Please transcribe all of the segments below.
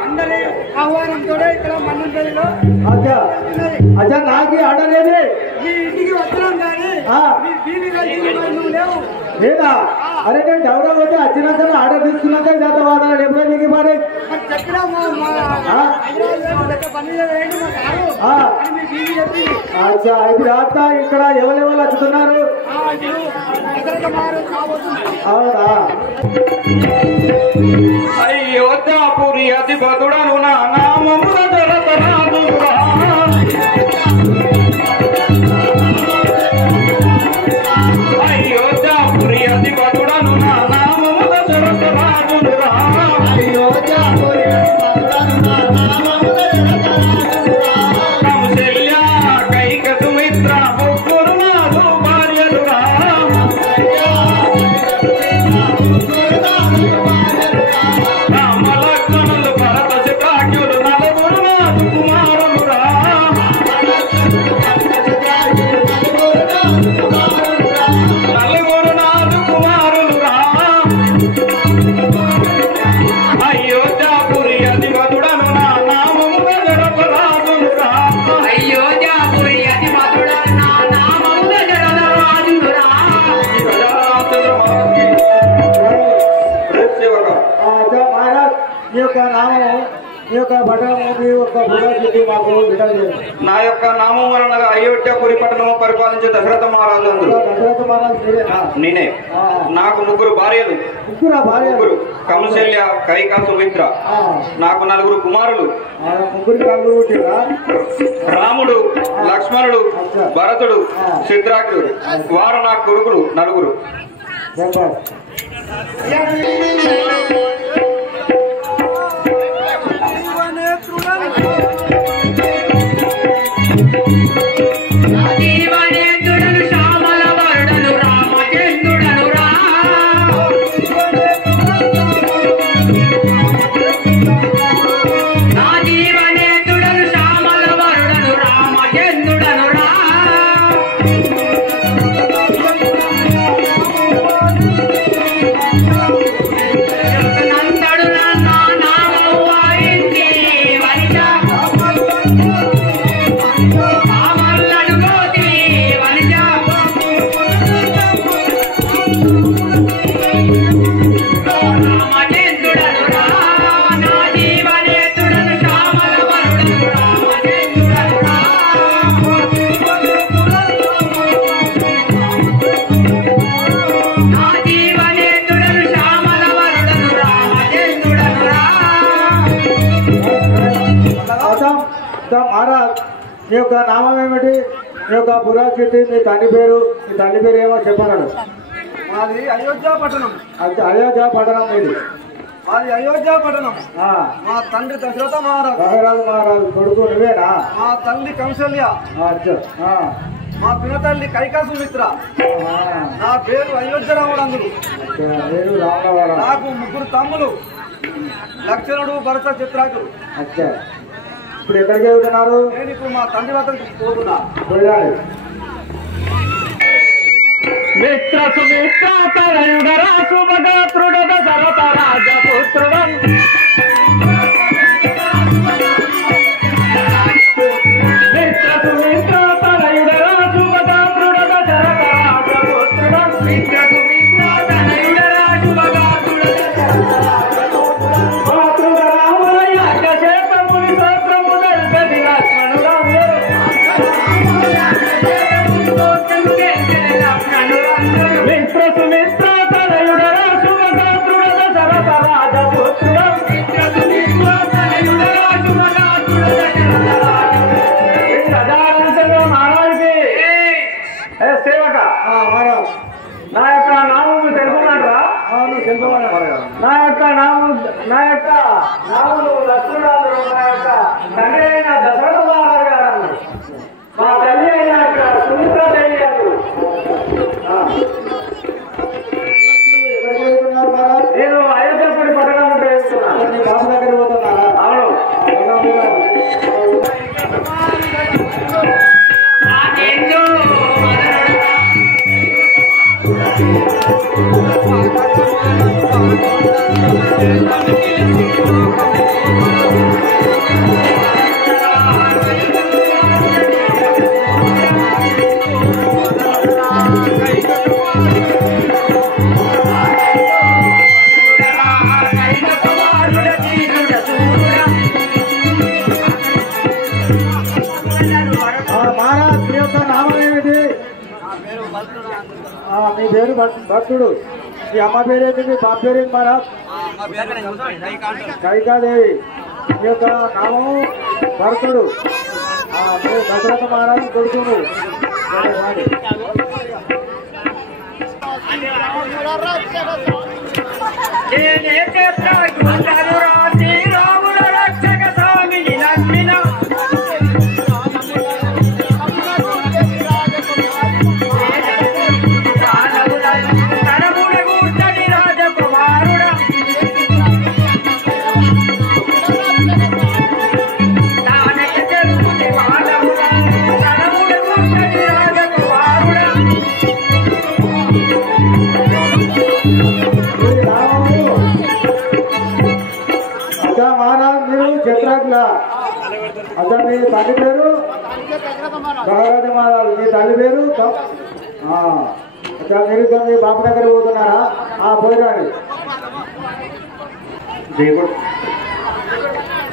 అందరి ఆహ్వానంతో ఇక్కడ మన్నంపల్లిలో అచ్చా నాకు ఆర్డర్ ఏది మీ ఇంటికి వచ్చినాం కానీ లేవు లేదా అరే నేను డౌరా పోతే వచ్చినాక ఆర్డర్ తీసుకున్నాక చేత వాదాలు ఎప్పుడో మీకు మరి చెప్పినా అచ్చా ఇది రాస్తా ఇక్కడ ఎవరెవరు వచ్చుతున్నారు అవునా అయోధ్యాపురి అతి బతుడను నా నామమున జరతనాదు అయోధ్యాపురి అతి బతుడను నా నామమున జరతనాదు అయోధ్యాపురి కౌశల్య కైక సుమిత్ర ముగ్గురు నాదు భార్యలు రామలక్ష్మణులు భరత శత్రుఘ్నులు నలుగురు నాదు కుమారులు నలుగురు నాదు కుమారులు అయోధ్యాపురి అధిపతుడను నా నామమున జరపరాజును అయోధ్యాపురి అధిపతుడను నా నామమున జరపరాజును మహారాజ్ మీ యొక్క నామము మీ యొక్క పట్టణము మీ యొక్క భూమి మాకు నా యొక్క నామం వలన అయోధ్యాపురి పట్టణము పరిపాలించే దశరథ మహారాజు దశరథ మహారాజ్ నేనే నాకు ముగ్గురు భార్యలు ముగ్గురు కౌశల్య కైక సుమిత్ర నాకు నలుగురు కుమారులు రాముడు లక్ష్మణుడు భరతుడు శత్రుఘ్నుడు వారు నా కొడుకులు నలుగురు జీవనేంద్రుడను శ్యామల వరుడను రామచంద్రుడను నా జీవనేంద్రుడను శ్యామల వరుడను రామచంద్రుడను నందడు నా నామము వాయించి వనిత మహారాజ్ మీ యొక్క నామం ఏమిటి మీ యొక్క పురా చెట్టి మీ తండ్రి పేరు ఏమో చెప్పగలరు మాది అయోధ్య పట్టణం అయోధ్య పట్టణం మీది మాది అయోధ్య పట్టణం మా తండ్రి దశరథ మహారాజు కొడుకు నువ్వేనా మా తల్లి కౌశల్య మా పినతల్లి కైకా సుమిత్ర నా పేరు అయోధ్య రాముడు నాకు ముగ్గురు తమ్ములు లక్ష్మణుడు భరత శత్రుఘ్నుడు ఇప్పుడు ఎక్కడికి వెళ్తున్నారు నేను ఇప్పుడు మా తండ్రి వద్దకు పోతున్నా మిత్ర సుమిత్ర తనయుడరా శుభగాత్రుడ దశరథ రాజపుత్రుడన్ మిత్ర సుమిత్ర తనయుడరా శుభగాత్రుడ దశరథ రాజపుత్రుడన్ మిత్ర సుమిత్ర తనయుడరా శుభగాత్రుడ దశరథ రాజపుత్రుడన్ మాతృ రామయ్య చేతముని సత్రము దర్శని లక్ష్మణుడందరూ మిత్ర సుమిత్ర తనయుడరా శుభగాత్రుడ దశరథ రాజపుత్రుడన్ మిత్ర సుమిత్ర తనయుడరా శుభగాత్రుడ దశరథ రాజపుత్రుడన్ మహారాజుకి సేవక నా యొక్క నామము తెలుపుమంటారా నా యొక్క నామములు లక్ష్మణుడు నా యొక్క తండ్రి అయిన దశరథ మహారాజు గారు అన్నారు మా తల్లి అయిన సుమిత్ర దేవి గారు నేను అయోధ్యపురి పట్టణం ప్రవేశిస్తున్నాను బాబు దగ్గర పోతున్నారా అవును Thank you. మహారాజ్ మీ యొక్క నామం ఏమిటి? మీ పేరు భక్తుడు. మీ అమ్మ పేరేంటి? మీ బాబు పేరేంటి మహారాజ్? కైకాదేవి. మీ యొక్క నామము భరతుడు. మీరు దశరథ మహారాజు కొడుకుడు. అచ్చా మీ తల్లి పేరు దశరథ మహారాజు. మీ తల్లి పేరు అచ్చా మీరు మీ బాబు దగ్గర పోతున్నారా? పోయిరాండి.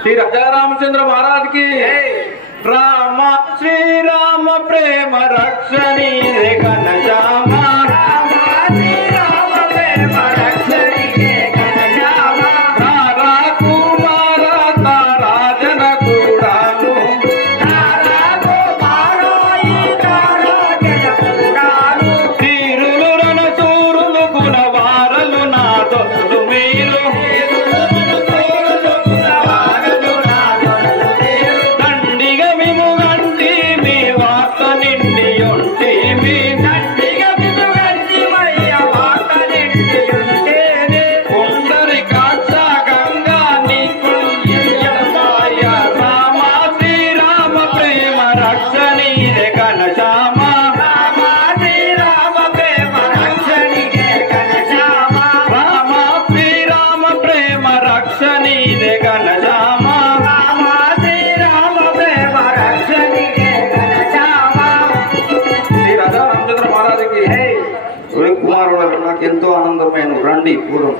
శ్రీ రాజా రామచంద్ర మహారాజ్ కి రామ శ్రీరామ ప్రేమ రక్షణి రే ఘనశ్యామ కుమారుడు నాకు ఎంతో ఆనందమైన రండి పూర్వం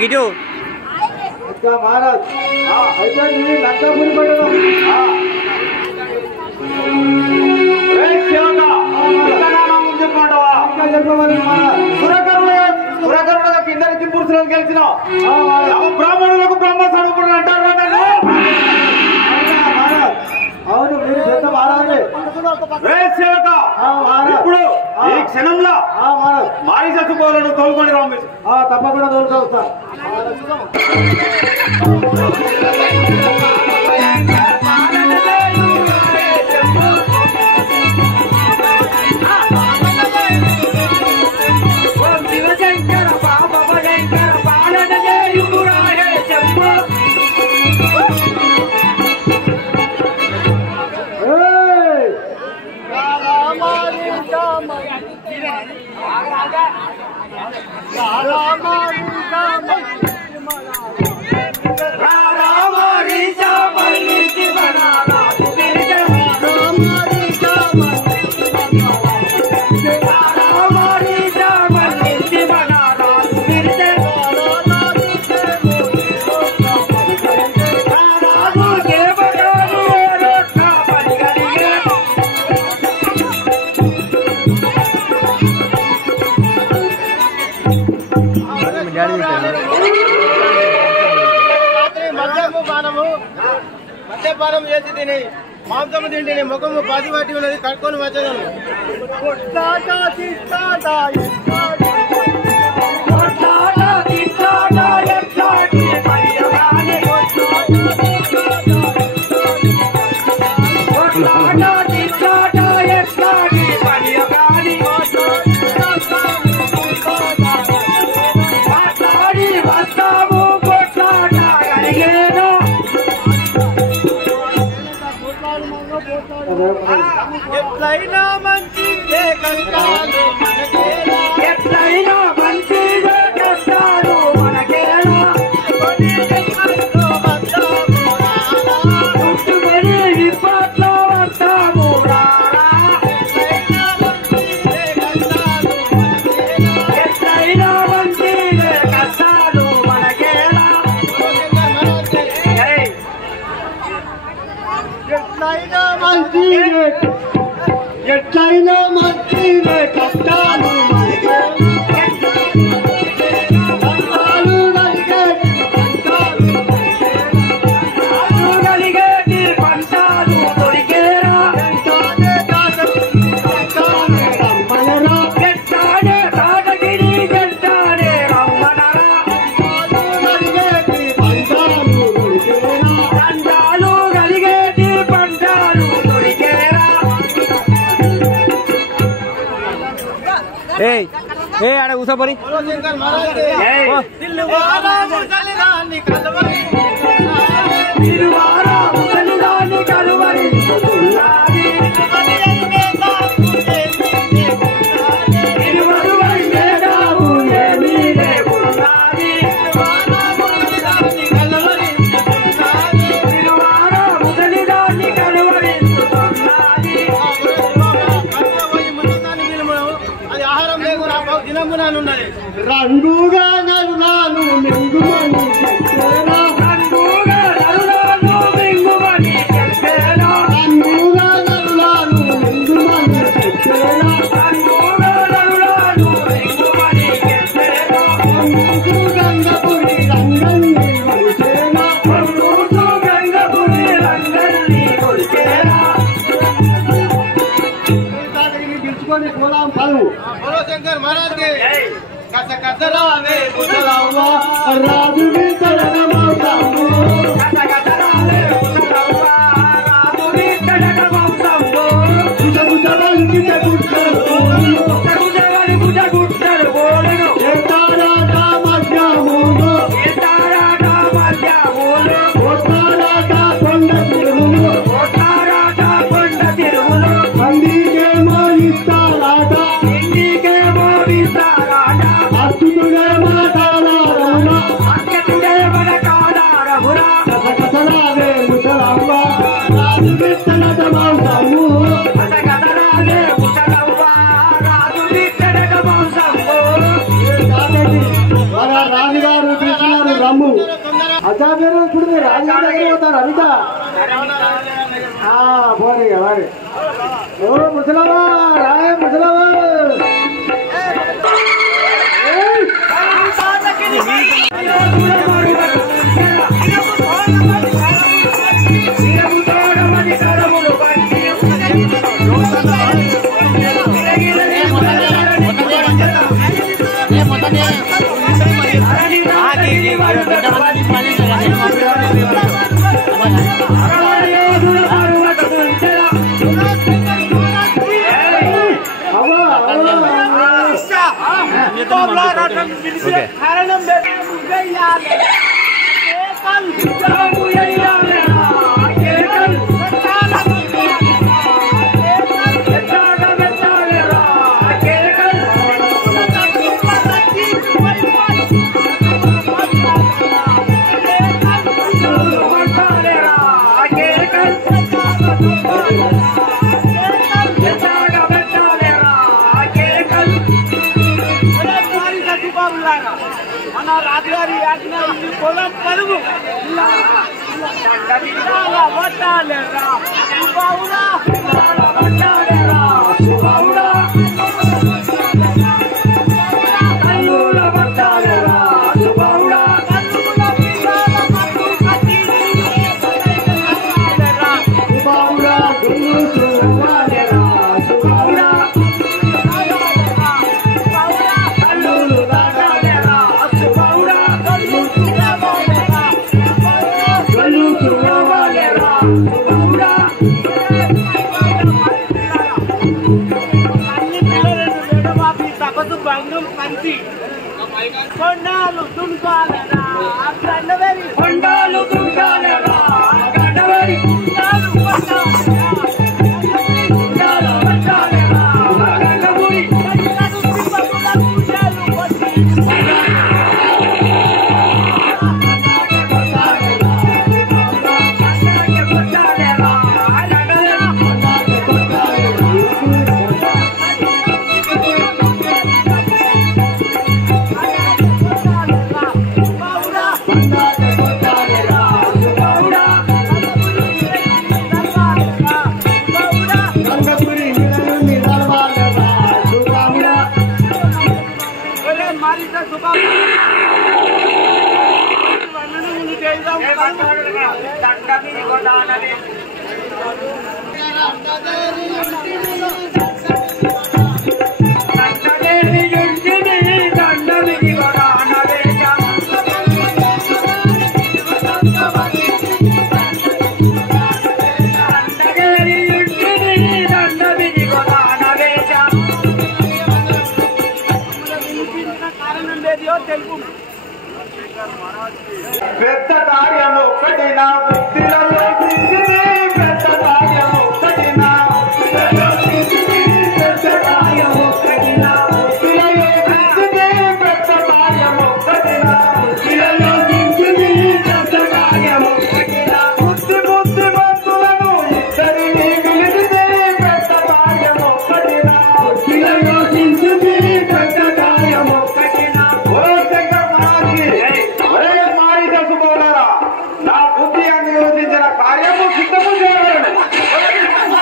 గిటు మహారాజ్ అయితే లంకాపురి పట్టణం చెప్పమని సురకరుడుగా కింద నుంచి పురుషులను గెలిచిన బ్రాహ్మణులకు బ్రహ్మ స్వరూపుడు అంటారు. అవును మీరు చేత మారాలి. ఇప్పుడు ఈ క్షణంలో మారి చచ్చిపోవాలను తోలుకొని రాము. తప్పకుండా తోలుతా. మద్యపానం చేసి తిని మాంసము తింటిని ముఖము పది పట్టి ఉన్నది కట్టుకొని వచ్చేదాను. ఎట్లయినా మంచిదే కష్టాలు మనకేలా, ఎట్లయినా మంచిదే కష్టాలు మనకేలా, చుట్టుకొని విపట్లో వస్తాము రారా. ఎట్లయినా మంచిదే కష్టాలు మనకేలా, ఎట్లయినా మంచిదే ఎట్లయినా మంచిదే కష్టాలు కలిగేటి పంటాలు దొరికేరా, గెట్టాడే కాటగిరి గెట్టాడే రమ్మనరా, పంటాలు కలిగేటి పంటాలు దొరికేరా. ఆడ కూసపరి రంగుగా నరులాను మెంగుమని చెప్పేనా, రంగుగా నరులాను మెంగుమని చెప్పేనా, రంగుగా నరులాను మెంగుమని చెప్పేనా, రంగుగా నరులాను మెంగుమని చెప్పేనా, రంగుకు గంగపురి రంగల్ని కొలిచేనా, రంగుకు గంగపురి రంగల్ని కొలిచేనా. పిలుచుకొని పోదాం పలు. శంకర్ మహారాజ్ కథ కథరావే ముసలవ్వ రాజుని తడగమవుతాము, కథ కథరావే ముసలవ్వ రాజుని తడగమవుతాము, గుజగుజవల్కిట గుట్టలు పోలును, గుజగుజవల్కిట గుట్టలు పోలును, ఎత్తారాట మధ్యాహ్నములు, ఎత్తారాట మధ్యాహ్నములు, ఒత్తారాట కొండ తిరుగులు, ఒత్తారాట కొండ తిరుగులు, మందికేమో ఇస్తారాట, ఇంటికేమో ఇస్తారాట, అచ్చుతుడే మన కాలారమున, అచ్చుతుడే మన కాలారమున, కథకథలాగే ముసలవ్వ రాజు విత్తనట మాంసము, కథకథలాగే ముసలవ్వ రాజు విత్తనట మాంసము. మన రాజుగారు పిలిచినారు రమ్ము. అచ్చా మీరు ఇప్పుడు మీరు రాజుగారి దగ్గర పోతారు అనిత పోనీ వారి. ఓ ముసలవ్వ రాయ ముసలవ్వ మన రాజుగారి ఆజ్ఞ పొలం పరుగు కొండాలు దుంకాలరా గండవేరి కొండాలు దుంకాలరా గండవేరి కొండాలు కొండాలు కొండాలరా గండవేరి కొండాలు తిప్పకుల కూజాలు కొట్టి పెద్ద కార్యము ఒకటి నా బుద్ధిలలో దించింది పెద్ద కార్యము ఒకటి నా బుద్ధిలలో దించింది పెద్ద కార్యము ఒకటి నా బుద్ధిలలో దించింది పెద్ద కార్యము ఒకటి నా బుద్ధిలలో దించింది పెద్ద కార్యము ఒకటి నా బుద్ధిమంతులను ఇద్దరిని పిలిచింది పెద్ద కార్యము ఒకటి నా బుద్ధిలలో దించింది పెద్ద కార్యము ఒకటి నా ఓ శంకర్ మహారాజ్ నా బుద్ధి అనుయోజించిన కార్యము సిద్ధము చేయగలను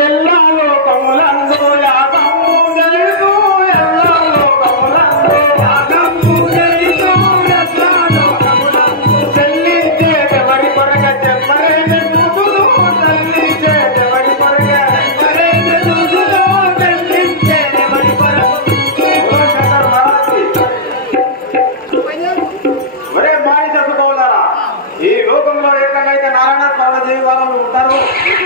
ఎల్లా లోకములందు యాగము జరుగు ఎల్లా లోకములందు యాగము జరుగు ఎల్లా లోకములందు చెల్లించేదెవరి కొరక చెమ్మరేని దూదులు చెల్లించేదెవరి కొరక చెమ్మరేని దూదులు చెల్లించేదెవరి కొరకు శంకర్ మహారాజ్ ఒరే మాడి చదువుకోవాలరా ఈ లోకంలో ఏకైక నారాయణ స్మరణ దేవి వాళ్ళు ఉంటారు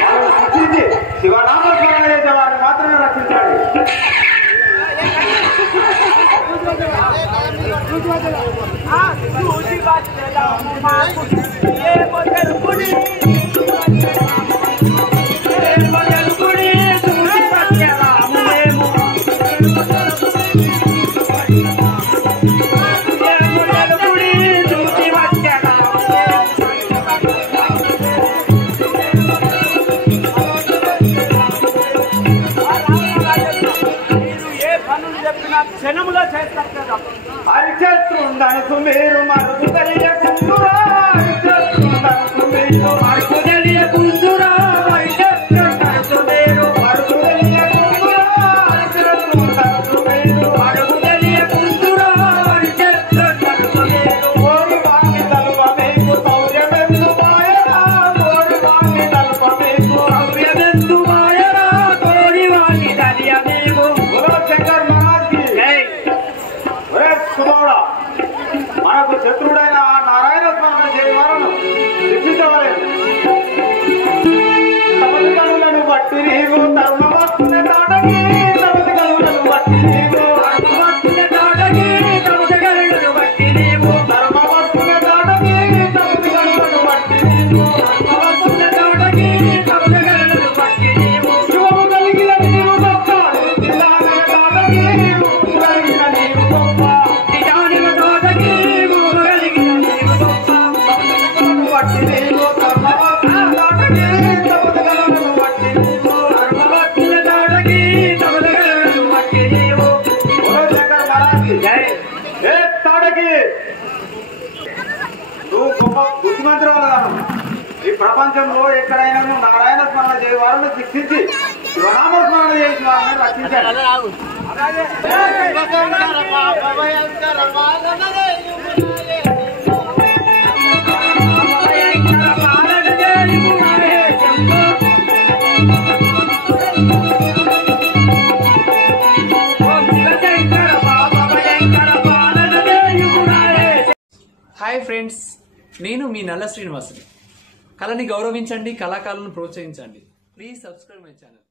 వాళ్ళని రక్షించి శివనామ స్మరణ చేసే వారిని మాత్రమే రక్షించాడు చెప్పినా క్షణములో చేస్తారు కదా. అరిచేస్తుండను మీరు మరుపు తెలియకుందురా అరిచేస్తుండను మీరు మరుపు తెలియకుందురా అరిచేస్తుండను మీరు మరుపు తెలియకుందురా అరిచేస్తుండను మీరు మరుపు తెలియకుందురా అరిచేస్తుండను మీరు ఓడి వాణ్ణి తలుప మీకు సౌర్యమెందు మాయరా ఓడి వాణ్ణి తలుప మీకు సౌర్యమెందు మాయరా ఓడి వాణ్ణి తలియ మీకు శంకర్ మహారాజ్కి మనకు శత్రుడైన నారాయణ స్వామి చేయవారను శిక్షించవలేదు. తమది కనులను బట్టి నీవు ధర్మభక్తుని దాటకి తమది కనులను బట్టి నీవు ధర్మభక్తుని దాటకి తమది కనులను బట్టి నీవు ధర్మభక్తుని దాటకి తమది కనులను బట్టి నీవు ధర్మభక్తుని దాటకి తమది కనులను బట్టి నీవు శివము కలిగిన నీవు గొప్ప నిజానికి దాటకి కలిగిన నీవు గొప్ప నిజానికి దాటకి కలిగిన నీవు గొప్ప బట్టి నీవు ధర్మభక్తుని దాటకి తమది కనులను బట్టి నీవు ధర్మభక్తుని దాటకి తమది కనులను బట్టి నీవు శంకర్ మహారాజ్కి జై ఏ తాడకి నువ్వు గొప్ప బుద్ధిమంతురాలు. ఈ ప్రపంచంలో ఎక్కడైనా నువ్వు నారాయణ స్మరణ చేయవారిని శిక్షించి శివనామ స్మరణ చేసిన వారిని రక్షించాడు. హాయ్ ఫ్రెండ్స్, నేను మీ నల్ల శ్రీనివాసుని. కళని గౌరవించండి, కళాకారులను ప్రోత్సహించండి. Please subscribe my channel.